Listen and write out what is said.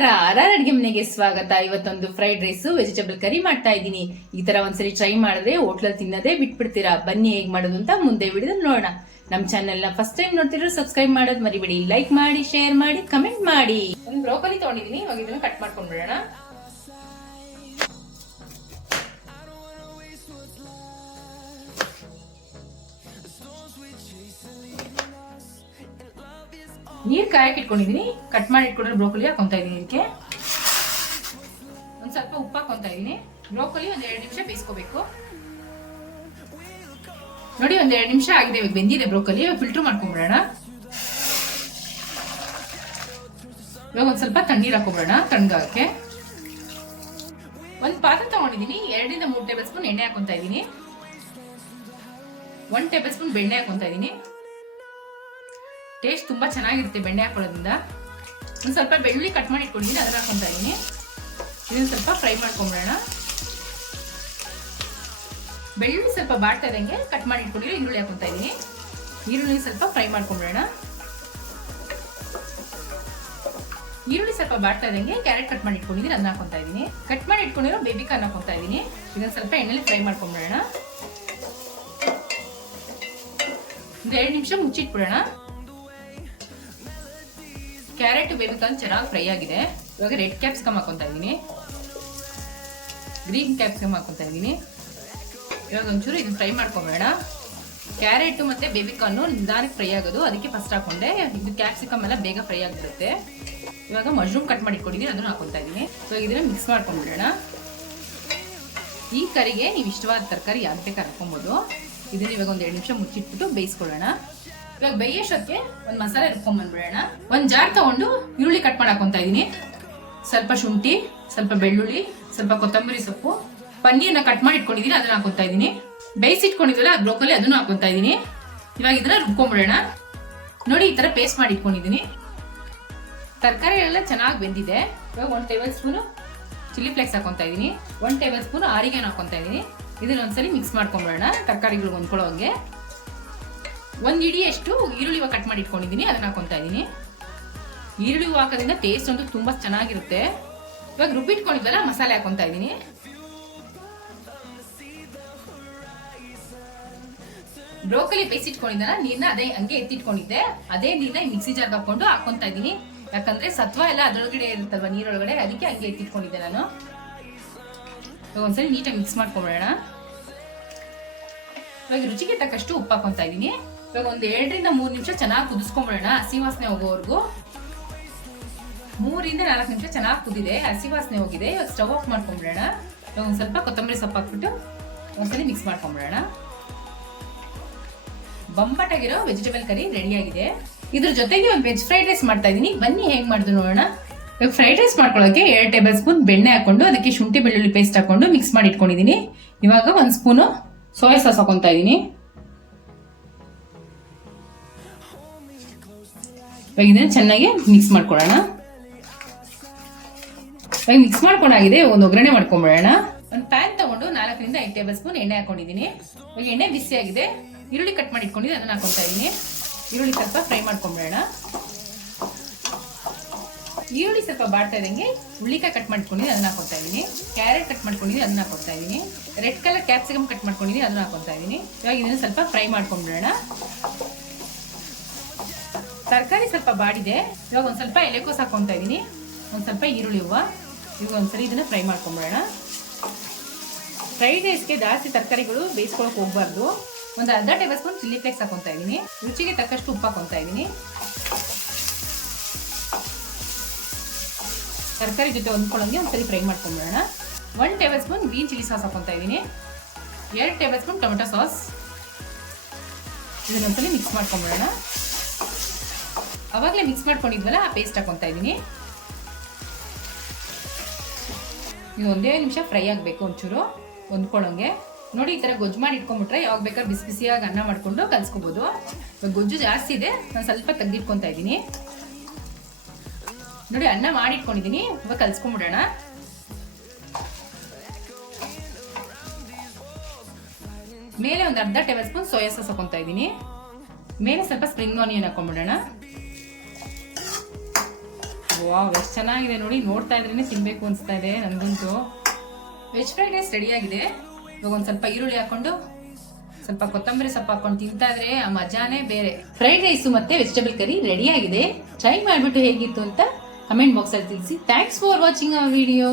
ನಮಸ್ಕಾರ, ಆರ್ಆರ್ ಅಡಿಗೆ ಮನೆಗೆ ಸ್ವಾಗತ. ಇವತ್ತೊಂದು ಫ್ರೈಡ್ ರೈಸ್ ವೆಜಿಟೇಬಲ್ ಕರಿ ಮಾಡ್ತಾ ಇದ್ದೀನಿ. ಈ ತರ ಒಂದ್ಸರಿ ಟ್ರೈ ಮಾಡಿದ್ರೆ ಹೋಟ್ಲಲ್ಲಿ ತಿನ್ನೋದೇ ಬಿಟ್ಬಿಡ್ತೀರಾ. ಬನ್ನಿ ಹೇಗ್ ಮಾಡೋದು ಅಂತ ಮುಂದೆ ವಿಡಿಯೋದಲ್ಲಿ ನೋಡೋಣ. ನಮ್ ಚಾನೆಲ್ ನ ಫಸ್ಟ್ ಟೈಮ್ ನೋಡ್ತಿದ್ರೆ ಸಬ್ಸ್ಕ್ರೈಬ್ ಮಾಡೋದು ಮರಿಬೇಡಿ. ಲೈಕ್ ಮಾಡಿ, ಶೇರ್ ಮಾಡಿ, ಕಮೆಂಟ್ ಮಾಡಿ. ಒಂದು ಬ್ರೋಕೊಲಿ ತಗೊಂಡಿದೀನಿ, ಇವಾಗ ಇದನ್ನ ಕಟ್ ಮಾಡ್ಕೊಂಡ್ಬಿಡೋಣ. ನೀರ್ ಕಾಯಕ್ಕೆ ಇಟ್ಕೊಂಡಿದೀನಿ. ಕಟ್ ಮಾಡಿ ಇಟ್ಕೊಂಡ್ರೆ ಬ್ರೋಕೊಲಿ ಹಾಕೊಂತ ಇದೀನಿ. ಇದಕ್ಕೆ ಒಂದ್ ಸ್ವಲ್ಪ ಉಪ್ಪು ಹಾಕೊಂತ ಇದೀನಿ. ಬ್ರೋಕೊಲಿ ಒಂದ್ 2 ನಿಮಿಷ ಬೇಯಿಸ್ಕೋಬೇಕು. ನೋಡಿ, ಒಂದ್ 2 ನಿಮಿಷ ಆಗಿದೆ, ಇವಾಗ ಬೆಂದಿದೆ ಬ್ರೋಕೊಲಿ. ಇವಾಗ ಫಿಲ್ಟರ್ ಮಾಡ್ಕೊಂಡ್ಬಿಡೋಣ. ಇವಾಗ ಒಂದ್ ಸ್ವಲ್ಪ ತಣ್ಣೀರ್ ಹಾಕೊಂಡ್ಬಿಡೋಣ ತಣ್ಣಗಾಗಕ್ಕೆ. ಒಂದ್ ಪಾತ್ರೆ ತಗೊಂಡಿದೀನಿ. 2 ಇಂದ 3 ಟೇಬಲ್ ಸ್ಪೂನ್ ಎಣ್ಣೆ ಹಾಕೊಂತ ಇದೀನಿ. 1 ಟೇಬಲ್ ಸ್ಪೂನ್ ಬೆಣ್ಣೆ ಹಾಕೊಂತ ಇದೀನಿ. ಟೇಸ್ಟ್ ತುಂಬಾ ಚೆನ್ನಾಗಿರುತ್ತೆ ಬೆಣ್ಣೆ ಹಾಕೊಳ್ಳೋದ್ರಿಂದ. ಒಂದು ಸ್ವಲ್ಪ ಬೆಳ್ಳುಳ್ಳಿ ಕಟ್ ಮಾಡಿ ಇಟ್ಕೊಂಡಿದ್ದೀನಿ, ಅದನ್ನ ಹಾಕೊಂತ ಇದೀನಿ. ಇದನ್ನ ಸ್ವಲ್ಪ ಫ್ರೈ ಮಾಡ್ಕೊಂಡ್ಬಿಡೋಣ. ಬೆಳ್ಳುಳ್ಳಿ ಸ್ವಲ್ಪ ಬಾಡ್ತಾ ಇದ್ದಂಗೆ ಕಟ್ ಮಾಡಿ ಇಟ್ಕೊಂಡಿರೋ ಈರುಳ್ಳಿ ಹಾಕೊಂತ ಇದೀನಿ. ಈರುಳ್ಳಿ ಸ್ವಲ್ಪ ಫ್ರೈ ಮಾಡ್ಕೊಂಡ್ಬಿಡೋಣ. ಈರುಳ್ಳಿ ಸ್ವಲ್ಪ ಬಾಡ್ತಾ ಇದ್ದಂಗೆ ಕ್ಯಾರೆಟ್ ಕಟ್ ಮಾಡಿ ಇಟ್ಕೊಂಡಿದ್ದೀನಿ, ಅದನ್ನ ಹಾಕೊಂತ ಇದೀನಿ. ಕಟ್ ಮಾಡಿ ಇಟ್ಕೊಂಡಿರೋ ಬೇಬಿ ಕಾರ್ನ್ ಹಾಕೊಂತ ಇದೀನಿ. ಇದನ್ನ ಸ್ವಲ್ಪ ಎಣ್ಣೆಲಿ ಫ್ರೈ ಮಾಡ್ಕೊಂಡ್ಬಿಡೋಣ. ಒಂದು 2 ನಿಮಿಷ ಮುಚ್ಚಿಟ್ಬಿಡೋಣ. ಕ್ಯಾರೆಟ್ ಬೇಬಿ ಕಾರ್ನ್ ಚೆನ್ನಾಗಿ ಫ್ರೈ ಆಗಿದೆ. ಇವಾಗ ರೆಡ್ ಕ್ಯಾಪ್ಸಿಕಮ್ ಹಾಕೊಂತ ಇದೀನಿ, ಗ್ರೀನ್ ಕ್ಯಾಪ್ಸಿಕಮ್ ಹಾಕೊಂತ ಇದೀನಿ. ಇವಾಗ ಒಂಚೂರು ಇದನ್ನ ಫ್ರೈ ಮಾಡ್ಕೊಂಬೇಡ. ಕ್ಯಾರೆಟ್ ಮತ್ತೆ ಬೇಬಿ ಕಾರ್ನ್ ನಿಧಾನಕ್ಕೆ ಫ್ರೈ ಆಗೋದು, ಅದಕ್ಕೆ ಫಸ್ಟ್ ಹಾಕೊಂಡೆ. ಇದು ಕ್ಯಾಪ್ಸಿಕಮ್ ಎಲ್ಲ ಬೇಗ ಫ್ರೈ ಆಗಿಬಿಡುತ್ತೆ. ಇವಾಗ ಮಶ್ರೂಮ್ ಕಟ್ ಮಾಡಿ ಇಟ್ಕೊಂಡಿದ್ದೀನಿ, ಅದನ್ನ ಹಾಕೊಂತ ಇದೀನಿ. ಇವಾಗ ಇದನ್ನ ಮಿಕ್ಸ್ ಮಾಡ್ಕೊಂಡ್ಬಿಡೋಣ. ಈ ಕರಿಗೆ ನೀವು ಇಷ್ಟವಾದ ತರಕಾರಿ ಯಾವ್ದು ಬೇಕಾದ್ರೆ ಹಾಕೊಬೋದು. ಇದನ್ನ ಇವಾಗ ಒಂದು 2 ನಿಮಿಷ ಮುಚ್ಚಿಟ್ಬಿಟ್ಟು ಬೇಯಿಸ್ಕೊಳ್ಳೋಣ. ಇವಾಗ ಬೇಯೋಷ್ಟಕ್ಕೆ ಒಂದು ಮಸಾಲೆ ರುಬ್ಕೊಂಡ್ಬಂದ್ಬಿಡೋಣ. ಒಂದು ಜಾರ್ ತಗೊಂಡು ಈರುಳ್ಳಿ ಕಟ್ ಮಾಡಿ ಹಾಕೊಂತ ಇದೀನಿ. ಸ್ವಲ್ಪ ಶುಂಠಿ, ಸ್ವಲ್ಪ ಬೆಳ್ಳುಳ್ಳಿ, ಸ್ವಲ್ಪ ಕೊತ್ತಂಬರಿ ಸೊಪ್ಪು, ಪನ್ನೀರ್ನ ಕಟ್ ಮಾಡಿ ಇಟ್ಕೊಂಡಿದೀನಿ, ಅದನ್ನ ಹಾಕೊಂತ ಇದೀನಿ. ಬೇಯಿಸಿಟ್ಕೊಂಡಿದ್ವಲ್ಲ ಬ್ರೋಕೊಲಿ, ಅದನ್ನು ಹಾಕೊಂತ ಇದೀನಿ. ಇವಾಗ ಇದನ್ನ ರುಬ್ಕೊಂಡ್ಬಿಡೋಣ. ನೋಡಿ, ಈ ತರ ಪೇಸ್ಟ್ ಮಾಡಿ ಇಟ್ಕೊಂಡಿದೀನಿ. ತರಕಾರಿ ಎಲ್ಲ ಚೆನ್ನಾಗಿ ಬೆಂದಿದೆ. ಇವಾಗ 1 ಟೇಬಲ್ ಸ್ಪೂನ್ ಚಿಲ್ಲಿ ಫ್ಲೇಕ್ಸ್ ಹಾಕೊಂತ ಇದೀನಿ. 1 ಟೇಬಲ್ ಸ್ಪೂನ್ ಆರಿಗೆನೋ ಹಾಕೊಂತ ಇದೀನಿ. ಇದನ್ನ ಒಂದ್ಸಲಿ ಮಿಕ್ಸ್ ಮಾಡ್ಕೊಂಡ್ಬಿಡೋಣ ತರಕಾರಿಗಳು ಹೊಂದ್ಕೊಳ್ಳೋಂಗೆ. 1 ಇಡಿಯಷ್ಟು ಈರುಳ್ಳಿ ಕಟ್ ಮಾಡಿ ಇಟ್ಕೊಂಡಿದ್ದೀನಿ, ಅದನ್ನ ಹಾಕೊಂತ ಇದೀನಿ. ಈರುಳ್ಳಿ ಹಾಕೋದ್ರಿಂದ ಟೇಸ್ಟ್ ಅಂತೂ ತುಂಬಾ ಚೆನ್ನಾಗಿರುತ್ತೆ. ಇವಾಗ ರುಬ್ಬಿಟ್ಕೊಂಡಿದ್ವಲ್ಲ ಮಸಾಲೆ ಹಾಕೊಂತ ಇದೀನಿ. ಬ್ರೋಕೊಲಿ ಬೇಯಿಸಿಟ್ಕೊಂಡಿದ್ದಲ್ಲ ನೀರ್ನ ಅದೇ ಹಂಗೆ ಎತ್ತಿಟ್ಕೊಂಡಿದ್ದೆ, ಅದೇ ನೀರ್ನ ಮಿಕ್ಸಿ ಜಾರ್ಗೆ ಹಾಕೊಂಡು ಹಾಕೊಂತ ಇದೀನಿ. ಯಾಕಂದ್ರೆ ಸತ್ವ ಎಲ್ಲ ಅದರೊಳಗಡೆ ಇರುತ್ತಲ್ವ ನೀರೊಳಗಡೆ, ಅದಕ್ಕೆ ಹಂಗೆ ಎತ್ತಿಟ್ಕೊಂಡಿದ್ದೆ ನಾನು. ಇವಾಗ ಒಂದ್ಸಲಿ ನೀಟಾಗಿ ಮಿಕ್ಸ್ ಮಾಡ್ಕೊಂಡ್ಬಿಡೋಣ. ಇವಾಗ ರುಚಿಗೆ ತಕ್ಕಷ್ಟು ಉಪ್ಪು ಹಾಕೊಂತ ಇದೀನಿ. ಇವಾಗ ಒಂದು 2 ರಿಂದ 3 ನಿಮಿಷ ಚೆನ್ನಾಗಿ ಕುದಿಸ್ಕೊಂಡ್ಬಿಡೋಣ, ಹಸಿ ವಾಸನೆ ಹೋಗೋವರೆಗೂ. 3 ರಿಂದ 4 ನಿಮಿಷ ಚೆನ್ನಾಗಿ ಕುದಿದೆ, ಹಸಿ ವಾಸನೆ ಹೋಗಿದೆ. ಇವಾಗ ಸ್ಟವ್ ಆಫ್ ಮಾಡ್ಕೊಂಡ್ಬಿಡೋಣ. ಇವಾಗ ಒಂದು ಸ್ವಲ್ಪ ಕೊತ್ತಂಬರಿ ಸೊಪ್ಪು ಹಾಕ್ಬಿಟ್ಟು ಒಂದ್ಸಲಿ ಮಿಕ್ಸ್ ಮಾಡ್ಕೊಂಡ್ಬಿಡೋಣ. ಬಂಬಟಾಗಿರೋ ವೆಜಿಟೇಬಲ್ ಕರಿ ರೆಡಿ ಆಗಿದೆ. ಇದ್ರ ಜೊತೆಗೆ ಒಂದು ವೆಜ್ ಫ್ರೈಡ್ ರೈಸ್ ಮಾಡ್ತಾ ಇದೀನಿ. ಬನ್ನಿ ಹೇಗ್ ಮಾಡಿದ್ರು ನೋಡೋಣ. ಇವಾಗ ಫ್ರೈಡ್ ರೈಸ್ ಮಾಡ್ಕೊಳ್ಳೋಕೆ 2 ಟೇಬಲ್ ಸ್ಪೂನ್ ಬೆಣ್ಣೆ ಹಾಕೊಂಡು ಅದಕ್ಕೆ ಶುಂಠಿ ಬೆಳ್ಳುಳ್ಳಿ ಪೇಸ್ಟ್ ಹಾಕೊಂಡು ಮಿಕ್ಸ್ ಮಾಡಿ ಇಟ್ಕೊಂಡಿದೀನಿ. ಇವಾಗ 1 ಸ್ಪೂನು ಸೋಯಾ ಸಾಸ್ ಹಾಕೊಂತ ಇದೀನಿ. ಇವಾಗ ಇದನ್ನ ಚೆನ್ನಾಗಿ ಮಿಕ್ಸ್ ಮಾಡ್ಕೊಳ್ಳೋಣ. ಇವಾಗ ಮಿಕ್ಸ್ ಮಾಡ್ಕೊಂಡಾಗಿದೆ, ಒಂದು ಒಗ್ಗರಣೆ ಮಾಡ್ಕೊಂಡ್ಬಿಡೋಣ. ಒಂದು ಪ್ಯಾನ್ ತಗೊಂಡು 4 ರಿಂದ 5 ಟೇಬಲ್ ಸ್ಪೂನ್ ಎಣ್ಣೆ ಹಾಕೊಂಡಿದೀನಿ. ಇವಾಗ ಎಣ್ಣೆ ಬಿಸಿ ಆಗಿದೆ. ಈರುಳ್ಳಿ ಕಟ್ ಮಾಡಿ ಇಟ್ಕೊಂಡಿದ್ದೀನಿ, ಅದನ್ನ ಹಾಕೊಂತ ಇದೀನಿ. ಈರುಳ್ಳಿ ಸ್ವಲ್ಪ ಫ್ರೈ ಮಾಡ್ಕೊಂಡ್ಬಿಡೋಣ. ಈರುಳ್ಳಿ ಸ್ವಲ್ಪ ಬಾಡ್ತಾ ಇದ್ದಂಗೆ ಹುಳ್ಳಿಕಾಯಿ ಕಟ್ ಮಾಡ್ಕೊಂಡಿದ್ದೀನಿ, ಅದನ್ನ ಹಾಕೊಂತ ಇದೀನಿ. ಕ್ಯಾರೆಟ್ ಕಟ್ ಮಾಡ್ಕೊಂಡಿದ್ದೀನಿ, ಅದನ್ನ ಹಾಕೊಂತ ಇದೀನಿ. ರೆಡ್ ಕಲರ್ ಕ್ಯಾಪ್ಸಿಕಮ್ ಕಟ್ ಮಾಡ್ಕೊಂಡಿದ್ದೀನಿ, ಅದನ್ನ ಹಾಕೊಂತ ಇದೀನಿ. ಇವಾಗ ಇದನ್ನ ಸ್ವಲ್ಪ ಫ್ರೈ ಮಾಡ್ಕೊಂಡ್ಬಿಡೋಣ. ತರಕಾರಿ ಸ್ವಲ್ಪ ಬಾಡಿದೆ. ಇವಾಗ ಒಂದ್ ಸ್ವಲ್ಪ ಎಲೆಕೋಸು ಹಾಕೊಂತ ಇದೀನಿ, ಒಂದ್ ಸ್ವಲ್ಪ ಈರುಳ್ಳಿ ಹೂವು. ಇವಾಗ ಒಂದ್ಸರಿ ಇದನ್ನ ಫ್ರೈ ಮಾಡ್ಕೊಂಡ್ಬಿಡೋಣ. ಫ್ರೈಡ್ ರೈಸ್ಗೆ ಜಾಸ್ತಿ ತರಕಾರಿಗಳು ಬೇಯಿಸ್ಕೊಳಕ್ ಹೋಗ್ಬಾರ್ದು. ಒಂದು ಅರ್ಧ ಟೇಬಲ್ ಸ್ಪೂನ್ ಚಿಲ್ಲಿ ಫ್ಲೇಕ್ಸ್ ಹಾಕೊಂತ ಇದೀನಿ. ರುಚಿಗೆ ತಕ್ಕಷ್ಟು ಉಪ್ಪು ಹಾಕೊಂತ ಇದೀನಿ. ತರಕಾರಿ ಜೊತೆ ಹೊಂದ್ಕೊಳ್ಳೋಂಗೆ ಒಂದ್ಸರಿ ಫ್ರೈ ಮಾಡ್ಕೊಂಡ್ಬಿಡೋಣ. 1 table spoon green chilli sauce ಹಾಕೊಂತ ಇದೀನಿ. 2 ಟೇಬಲ್ ಸ್ಪೂನ್ ಟೊಮೆಟೊ ಸಾಸ್. ಇದನ್ನೊಂದ್ಸಲಿ ಮಿಕ್ಸ್ ಮಾಡ್ಕೊಂಡ್ಬಿಡೋಣ. ಅವಾಗಲೇ ಮಿಕ್ಸ್ ಮಾಡ್ಕೊಂಡಿದ್ವಲ್ಲ ಆ ಪೇಸ್ಟ್ ಹಾಕೊಂತ ಇದೀನಿ. ಇದು 1 ನಿಮಿಷ ಫ್ರೈ ಆಗಬೇಕು, ಒಂಚೂರು ಹೊಂದ್ಕೊಳ್ಳೋಂಗೆ. ನೋಡಿ, ಈ ತರ ಗೊಜ್ಜು ಮಾಡಿ ಇಟ್ಕೊಂಡ್ಬಿಟ್ರೆ ಯಾವಾಗ ಬೇಕಾದ್ರೆ ಬಿಸಿ ಬಿಸಿಯಾಗಿ ಅನ್ನ ಮಾಡ್ಕೊಂಡು ಕಲ್ಸ್ಕೋಬಹುದು. ಗೊಜ್ಜು ಜಾಸ್ತಿ ಇದೆ, ನಾನು ಸ್ವಲ್ಪ ತೆಗೆದಿಟ್ಕೊಂತ ಇದ್ದೀನಿ. ನೋಡಿ, ಅನ್ನ ಮಾಡಿ ಇಟ್ಕೊಂಡಿದ್ದೀನಿ, ಇವಾಗ ಕಲ್ಸ್ಕೊಂಡ್ಬಿಡೋಣ. ಮೇಲೆ ಒಂದು ಅರ್ಧ ಟೇಬಲ್ ಸ್ಪೂನ್ ಸೋಯಾ ಸಾಸ್ ಹಾಕೊಂತ ಇದ್ದೀನಿ. ಮೇಲೆ ಸ್ವಲ್ಪ ಸ್ಪ್ರಿಂಗ್ ಆನಿಯನ್ ಹಾಕೊಂಡ್ಬಿಡೋಣ. ವಾವ್ ಎಷ್ಟು ಚೆನ್ನಾಗಿದೆ ನೋಡಿ, ನೋಡ್ತಾ ಇದ್ರೇನೆ ತಿನ್ಬೇಕು ಅನಿಸ್ತಾ ಇದೆ ನನಗಂತೂ. ವೆಜ್ ಫ್ರೈಡ್ ರೈಸ್ ರೆಡಿ ಆಗಿದೆ. ಇವಾಗ ಒಂದು ಸ್ವಲ್ಪ ಈರುಳ್ಳಿ ಹಾಕೊಂಡು ಸ್ವಲ್ಪ ಕೊತ್ತಂಬರಿ ಸೊಪ್ಪು ಹಾಕೊಂಡು ತಿಂತಾ ಇದ್ರೆ ಆ ಮಜಾನೇ ಬೇರೆ. ಫ್ರೈಡ್ ರೈಸ್ ಮತ್ತೆ ವೆಜಿಟೇಬಲ್ ಕರಿ ರೆಡಿ ಆಗಿದೆ. ಟ್ರೈ ಮಾಡಿಬಿಟ್ಟು ಹೇಗಿತ್ತು ಅಂತ ಕಮೆಂಟ್ ಬಾಕ್ಸ್ ಅಲ್ಲಿ ತಿಳಿಸಿ. Thanks for watching our video.